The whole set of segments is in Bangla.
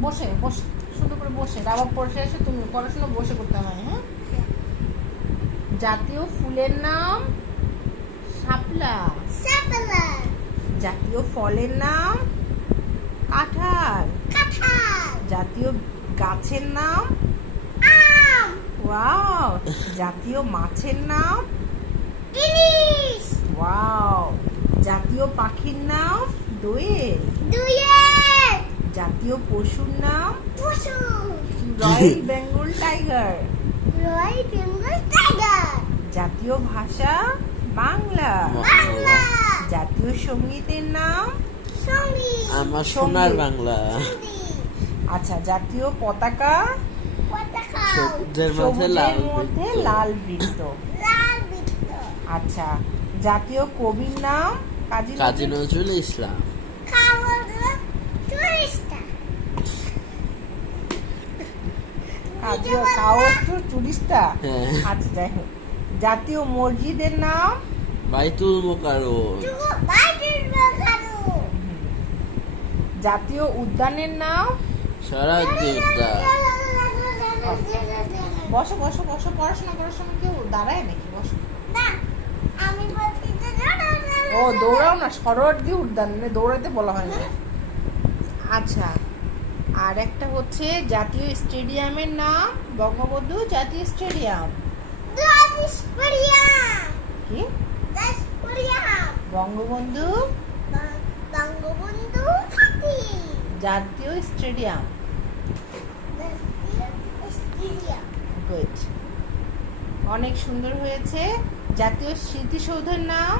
বসে বসে সুন্দর করে বসে রাবার পড়ে এসে তুমি পড়াশোনা বসে করতে হয় হ্যাঁ জাতীয় ফুলের নাম শাপলা Sapala. জাতীয় ফলের নাম কাঁঠাল Katal. জাতীয় গাছের নাম Am. ওয়াও জাতীয় মাছের নাম Ilis. ওয়াও জাতীয় পাখির নাম দোয়েল Duyet. জাতীয় পশুর নাম? Pusu. Royal Bengal tiger. Roy Bengal Tiger. জাতীয় ভাষা? বাংলা। Bangla. জাতীয় সঙ্গীতের নাম? Songi. আমার সোনার বাংলা। আচ্ছা জাতীয় পতাকা. সবুজের মধ্যে লাল বৃত্ত। আচ্ছা জাতীয় কবির নাম? কাজী কাজী নজরুল ইসলাম। Kawaga. চুরিস্তা হ্যাঁ। আচ্ছা যাই হোক জাতীয় মসজিদের নাম? বাইতুল Tugu জাতীয় উদ্যানের নাম? উদ্যান বসো বসো বসো পড়াশোনা করার সময় কেউ দাঁড়ায় নাকি? বসো। ও দৌড়াও না সরোয়ার্দি উদ্যান মানে দৌড়াতে বলা হয় না। আচ্ছা। আর একটা হচ্ছে জাতীয় স্টেডিয়ামের নাম বঙ্গবন্ধু জাতীয় স্টেডিয়াম। কি? বঙ্গবন্ধু? বঙ্গবন্ধু জাতীয় স্টেডিয়াম। গুড অনেক সুন্দর হয়েছে। জাতীয় স্মৃতিসৌধের নাম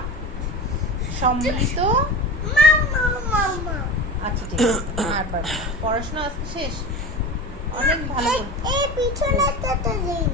সম্মিলিত। আর পড়াশোনা আজকে শেষ? অনেক ভালো এই- পিছনে তো তো দিন